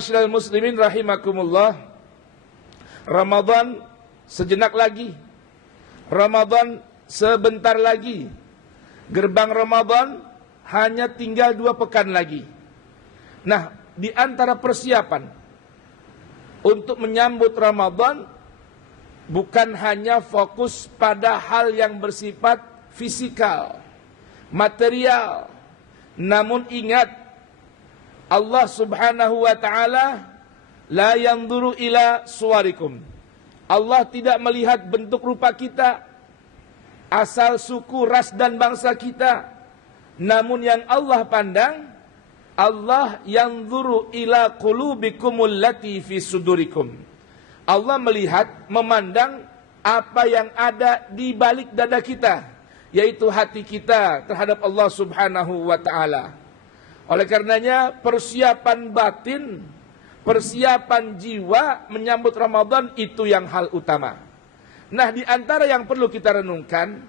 Ma'asyiral muslimin rahimakumullah. Ramadan sejenak lagi. Ramadan sebentar lagi. Gerbang Ramadan hanya tinggal 2 pekan lagi. Nah, di antara persiapan untuk menyambut Ramadan bukan hanya fokus pada hal yang bersifat fisikal, material. Namun ingat, Allah subhanahu wa ta'ala la yanzuru ila suwarikum. Allah tidak melihat bentuk rupa kita, asal suku, ras dan bangsa kita. Namun yang Allah pandang, Allah yanzuru ila qulubikumul lati fi sudurikum. Allah melihat, memandang apa yang ada di balik dada kita, yaitu hati kita terhadap Allah subhanahu wa ta'ala. Oleh karenanya persiapan batin, persiapan jiwa menyambut Ramadan itu yang hal utama. Nah, di antara yang perlu kita renungkan,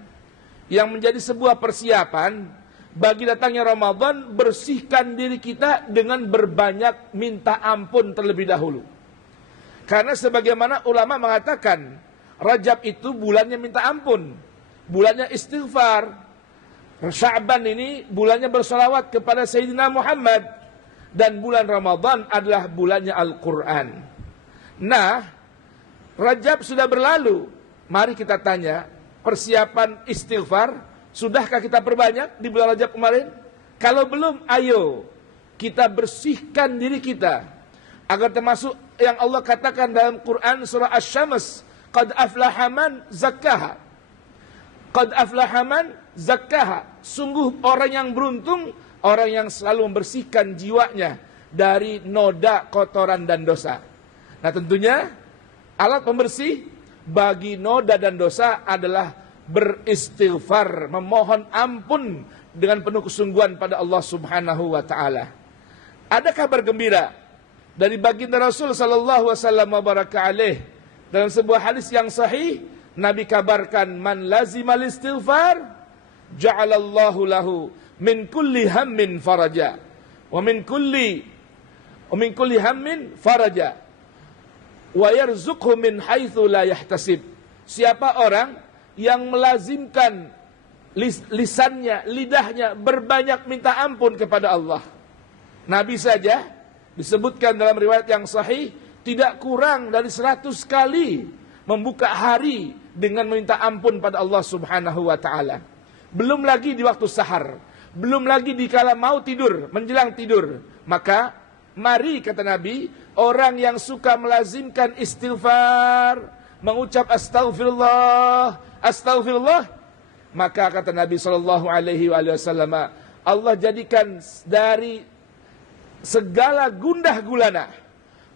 yang menjadi sebuah persiapan bagi datangnya Ramadan, bersihkan diri kita dengan berbanyak minta ampun terlebih dahulu. Karena sebagaimana ulama mengatakan, Rajab itu bulannya minta ampun, bulannya istighfar. Sya'ban ini bulannya bersalawat kepada Sayyidina Muhammad. Dan bulan Ramadan adalah bulannya Al-Quran. Nah, Rajab sudah berlalu. Mari kita tanya, persiapan istighfar sudahkah kita perbanyak di bulan Rajab kemarin? Kalau belum, ayo kita bersihkan diri kita agar termasuk yang Allah katakan dalam Quran surah Asy-Syams, qad aflaha man zakkaha. Qad aflaha man zakkaha. Sungguh orang yang beruntung, orang yang selalu membersihkan jiwanya dari noda, kotoran dan dosa. Nah, tentunya alat pembersih bagi noda dan dosa adalah beristighfar, memohon ampun dengan penuh kesungguhan pada Allah subhanahu wa ta'ala. Ada kabar gembira dari baginda Rasul sallallahu wasallam wa baraka alaih. Dalam sebuah hadis yang sahih, Nabi kabarkan, man lazimal istighfar ja'alallahu lahu min kulli hammin faraja wa min kulli hammin faraja wa yarzuqhu min haitsu la yahtasib. Siapa orang yang melazimkan lisannya, lidahnya berbanyak minta ampun kepada Allah. Nabi saja disebutkan dalam riwayat yang sahih tidak kurang dari 100 kali membuka hari dengan meminta ampun pada Allah subhanahu wa ta'ala. Belum lagi di waktu sahar, belum lagi di kala mau tidur, menjelang tidur. Maka mari, kata Nabi, orang yang suka melazimkan istighfar, mengucap astaghfirullah, astaghfirullah, maka kata Nabi sallallahu alaihi wasallam, Allah jadikan dari segala gundah gulana,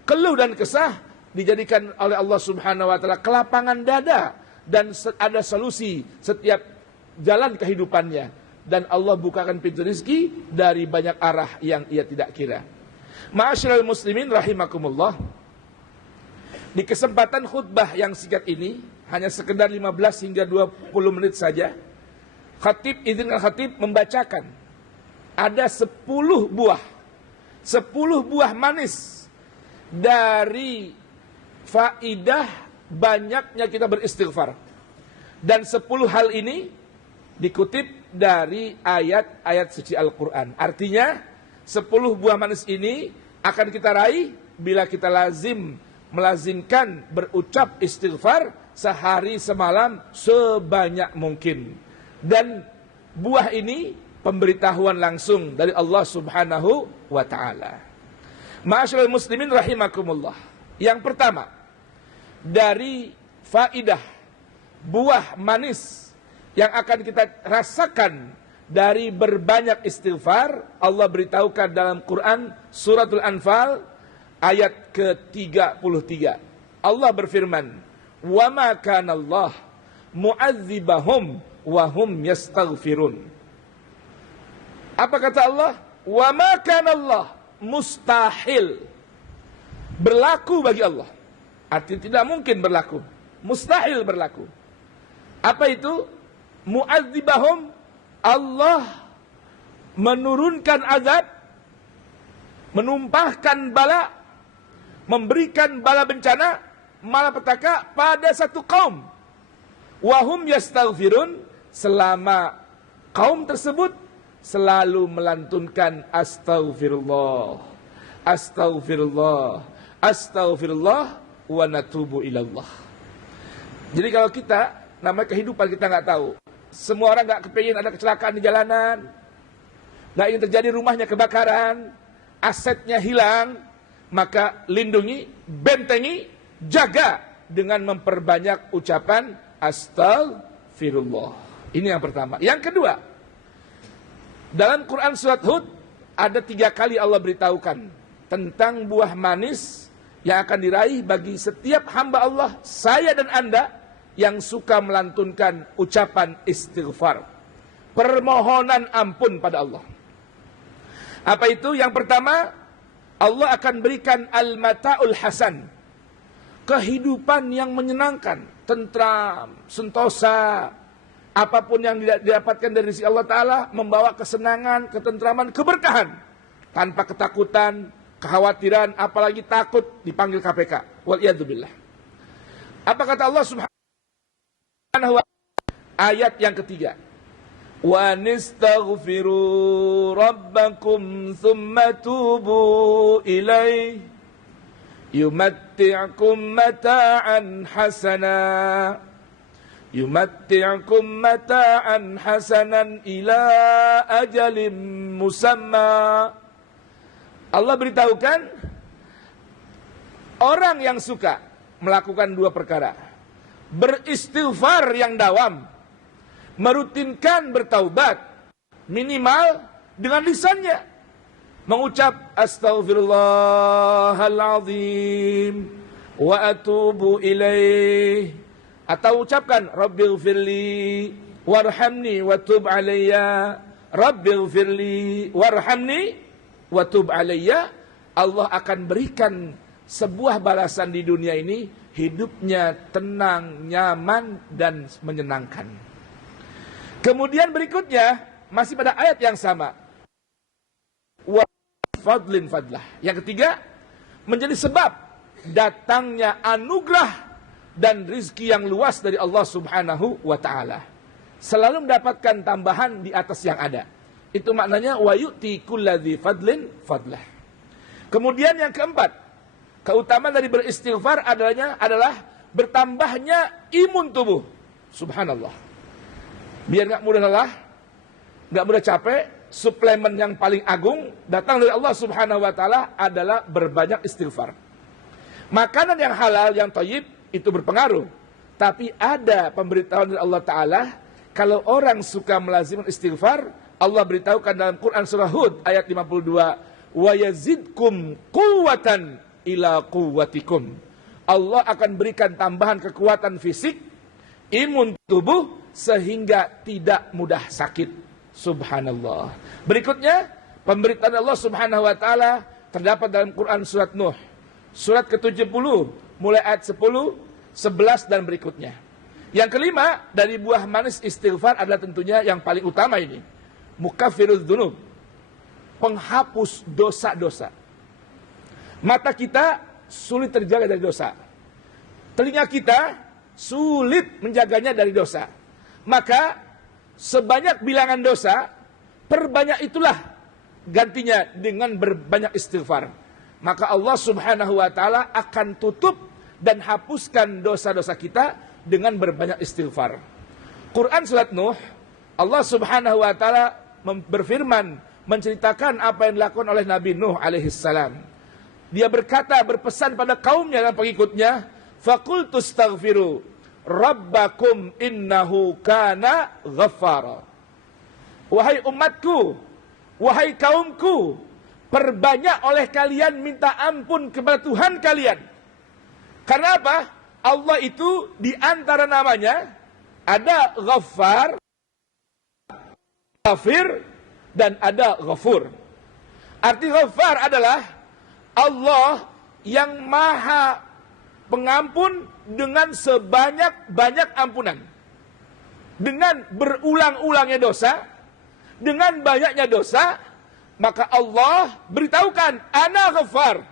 keluh dan kesah, dijadikan oleh Allah subhanahu wa ta'ala kelapangan dada, dan ada solusi setiap jalan kehidupannya, dan Allah bukakan pintu rezeki dari banyak arah yang ia tidak kira. Ma'asyiral muslimin rahimakumullah. Di kesempatan khutbah yang singkat ini, hanya sekedar 15 hingga 20 menit saja, izinkan khatib membacakan ada 10 buah manis dari faidah banyaknya kita beristighfar. Dan 10 hal ini dikutip dari ayat-ayat suci Al-Quran. Artinya 10 buah manis ini akan kita raih bila kita melazimkan berucap istighfar sehari semalam sebanyak mungkin. Dan buah ini pemberitahuan langsung dari Allah subhanahu wa ta'ala. Ma'asyiral muslimin rahimakumullah. Yang pertama, dari faidah buah manis yang akan kita rasakan dari berbanyak istighfar, Allah beritahukan dalam Quran suratul Anfal ayat ke-33. Allah berfirman, "Wa ma kana Allah mu'adzibahum wa hum yastaghfirun." Apa kata Allah? Wa ma kana Allah, mustahil berlaku bagi Allah. Artinya tidak mungkin berlaku, mustahil berlaku. Apa itu? Mu'adzibahum, Allah menurunkan azab, menumpahkan bala memberikan bala bencana, malapetaka pada satu kaum. Wahum yastaghfirun, selama kaum tersebut selalu melantunkan astaghfirullah, astaghfirullah, astaghfirullah wa natubu ilallah. Jadi kalau kita, namanya kehidupan kita nggak tahu. Semua orang nggak kepingin ada kecelakaan di jalanan, nggak ingin terjadi rumahnya kebakaran, asetnya hilang. Maka lindungi, bentengi, jaga dengan memperbanyak ucapan astaghfirullah. Ini yang pertama. Yang kedua, dalam Quran surat Hud ada 3 kali Allah beritahukan tentang buah manis yang akan diraih bagi setiap hamba Allah, saya dan Anda, yang suka melantunkan ucapan istighfar, permohonan ampun pada Allah. Apa itu? Yang pertama, Allah akan berikan al-mata'ul hasan, kehidupan yang menyenangkan, tentram, sentosa. Apapun yang didapatkan dari sisi Allah Ta'ala membawa kesenangan, ketentraman, keberkahan, tanpa ketakutan, kekhawatiran, apalagi takut dipanggil KPK. Waliyadzubillah. Apa kata Allah Subhanahu wa ta'ala? Ayat yang ketiga, wa nistaghfiru rabbakum thumma tubu ilaih yumatti'kum mata'an hasana ila ajalin musamma. Allah beritahukan orang yang suka melakukan 2 perkara: beristighfar yang dawam, merutinkan bertaubat, minimal dengan lisannya, mengucap astaghfirullahaladzim wa atubu ilaih, atau ucapkan rabbighfirli warhamni wa tub alayya, rabbighfirli warhamni wa tub alayya. Allah akan berikan sebuah balasan di dunia ini, hidupnya tenang, nyaman, dan menyenangkan. Kemudian berikutnya, masih pada ayat yang sama, wa fadlin fadlah. Yang ketiga, menjadi sebab datangnya anugerah dan rizki yang luas dari Allah Subhanahu wa ta'ala. Selalu mendapatkan tambahan di atas yang ada. Itu maknanya wa yu'ti kulladzi fadlin fadlah. Kemudian yang keempat, keutamaan dari beristighfar adalah bertambahnya imun tubuh. Subhanallah. Biar gak mudah lelah, gak mudah capek, suplemen yang paling agung datang dari Allah Subhanahu wa ta'ala adalah berbanyak istighfar. Makanan yang halal, yang thayyib, itu berpengaruh. Tapi ada pemberitahuan dari Allah Ta'ala, kalau orang suka melazimkan istighfar, Allah beritahukan dalam Quran surah Hud ayat 52, wa yazidkum quwwatan ila quwwatikum. Allah akan berikan tambahan kekuatan fisik, imun tubuh, sehingga tidak mudah sakit. Subhanallah. Berikutnya, pemberitaan Allah Subhanahu wa ta'ala terdapat dalam Quran surat Nuh, surat ke-70, mulai ayat 10, 11 dan berikutnya. Yang kelima, dari buah manis istighfar adalah tentunya yang paling utama ini, mukaffirudz dzunub, penghapus dosa-dosa. Mata kita sulit terjaga dari dosa, telinga kita sulit menjaganya dari dosa. Maka sebanyak bilangan dosa, perbanyak itulah gantinya dengan berbanyak istighfar. Maka Allah Subhanahu wa ta'ala akan tutup dan hapuskan dosa-dosa kita dengan berbanyak istighfar. Quran surat Nuh, Allah Subhanahu wa ta'ala berfirman, menceritakan apa yang dilakukan oleh Nabi Nuh alaihissalam. Dia berkata, berpesan pada kaumnya dan pengikutnya, faqultu astaghfiru rabbakum innahu kana ghaffara. Wahai umatku, wahai kaumku, perbanyak oleh kalian minta ampun kepada Tuhan kalian. Karena apa? Allah itu di antara namanya ada Ghaffar, Ghafir, dan ada Ghafur. Arti Ghaffar adalah Allah yang maha pengampun dengan sebanyak-banyak ampunan. Dengan berulang-ulangnya dosa, dengan banyaknya dosa, maka Allah beritahukan, Ana Ghaffar,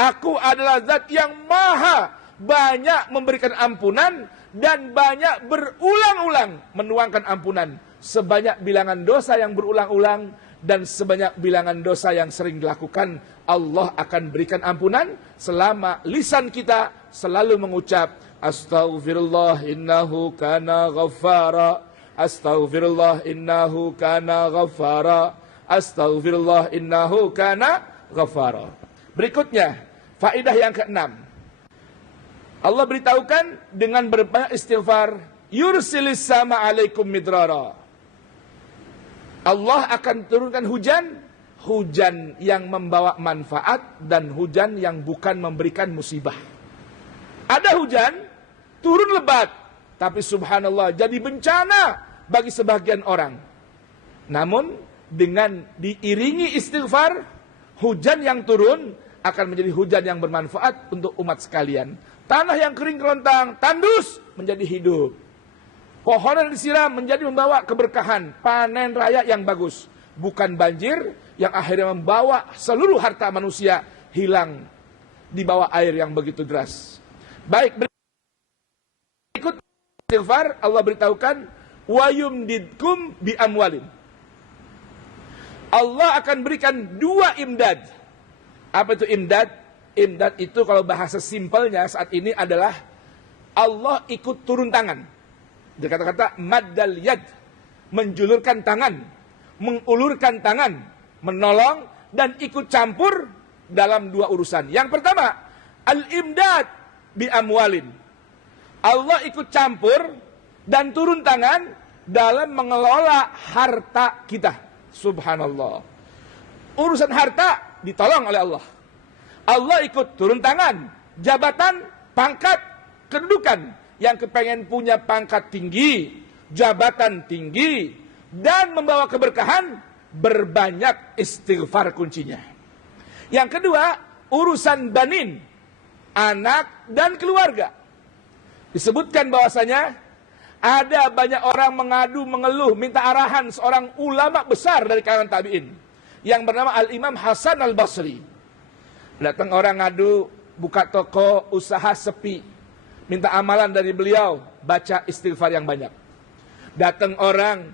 Aku adalah zat yang maha banyak memberikan ampunan dan banyak berulang-ulang menuangkan ampunan. Sebanyak bilangan dosa yang berulang-ulang dan sebanyak bilangan dosa yang sering dilakukan, Allah akan berikan ampunan selama lisan kita selalu mengucap astaghfirullah innahu kana ghaffara, astaghfirullah innahu kana ghaffara, astaghfirullah innahu kana ghaffara. Berikutnya, faedah yang keenam. Allah beritahukan dengan berbanyak istighfar, yursilis sama alaikum midrara. Allah akan turunkan hujan, hujan yang membawa manfaat dan hujan yang bukan memberikan musibah. Ada hujan, turun lebat, tapi subhanallah jadi bencana bagi sebagian orang. Namun dengan diiringi istighfar, hujan yang turun akan menjadi hujan yang bermanfaat untuk umat sekalian. Tanah yang kering kerontang, tandus menjadi hidup. Pohon yang disiram menjadi membawa keberkahan, panen raya yang bagus. Bukan banjir yang akhirnya membawa seluruh harta manusia hilang di bawah air yang begitu deras. Baik, berikut istighfar Allah beritahukan, wa yumdidkum bi amwalin. Allah akan berikan dua imdad. Apa itu imdad? Imdad itu kalau bahasa simpelnya saat ini adalah Allah ikut turun tangan. Dia kata-kata maddal yad, menjulurkan tangan, mengulurkan tangan, menolong dan ikut campur dalam dua urusan. Yang pertama, al-imdad bi amwalin. Allah ikut campur dan turun tangan dalam mengelola harta kita. Subhanallah. Urusan harta ditolong oleh Allah. Allah ikut turun tangan, jabatan, pangkat, kedudukan. Yang kepengen punya pangkat tinggi, jabatan tinggi, dan membawa keberkahan, berbanyak istighfar kuncinya. Yang kedua, urusan banin, anak dan keluarga. Disebutkan bahwasanya ada banyak orang mengadu, mengeluh, minta arahan seorang ulama besar dari kalangan tabi'in yang bernama Al-Imam Hasan Al-Basri. Datang orang ngadu, buka toko, usaha sepi, minta amalan dari beliau, baca istighfar yang banyak. Datang orang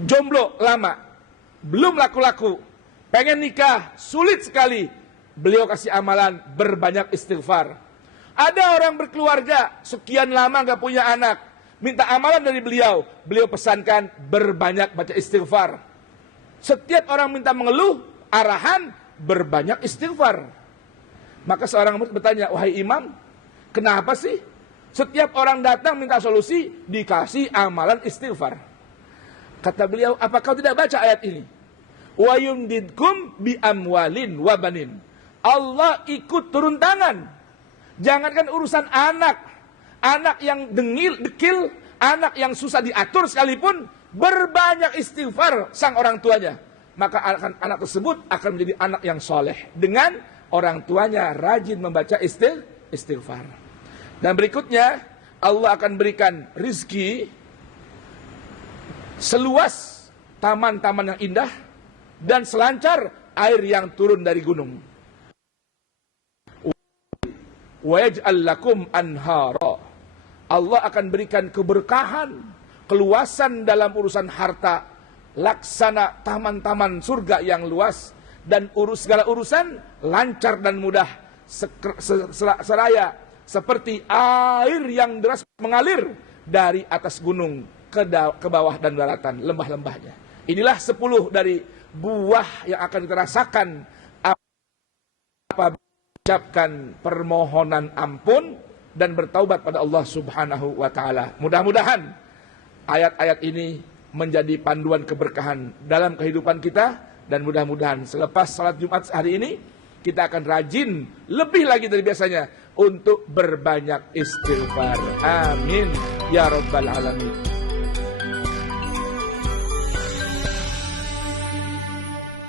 jomblo lama, belum laku-laku, pengen nikah, sulit sekali, beliau kasih amalan berbanyak istighfar. Ada orang berkeluarga, sekian lama gak punya anak, minta amalan dari beliau, beliau pesankan berbanyak baca istighfar. Setiap orang minta mengeluh, arahan berbanyak istighfar. Maka seorang murid bertanya, wahai imam, kenapa sih setiap orang datang minta solusi dikasih amalan istighfar? Kata beliau, apa kau tidak baca ayat ini? Wa yumdidkum bi amwalin wa banin. Allah ikut turun tangan. Jangankan urusan anak, anak yang dekil, anak yang susah diatur sekalipun, berbanyak istighfar sang orang tuanya, maka anak tersebut akan menjadi anak yang soleh dengan orang tuanya rajin membaca istighfar. Dan berikutnya, Allah akan berikan rizki seluas taman-taman yang indah dan selancar air yang turun dari gunung. Wa yaj'al lakum anhara. Allah akan berikan keberkahan, keluasan dalam urusan harta, laksana taman-taman surga yang luas, dan segala urusan lancar dan mudah, seraya seperti air yang deras mengalir dari atas gunung ke bawah dan daratan, lembah-lembahnya. Inilah 10 dari buah yang akan kita rasakan apabila mengucapkan permohonan ampun dan bertaubat pada Allah Subhanahu wa taala. Mudah-mudahan ayat-ayat ini menjadi panduan keberkahan dalam kehidupan kita, dan mudah-mudahan selepas salat Jumat hari ini kita akan rajin lebih lagi dari biasanya untuk berbanyak istighfar. Amin ya rabbal alamin.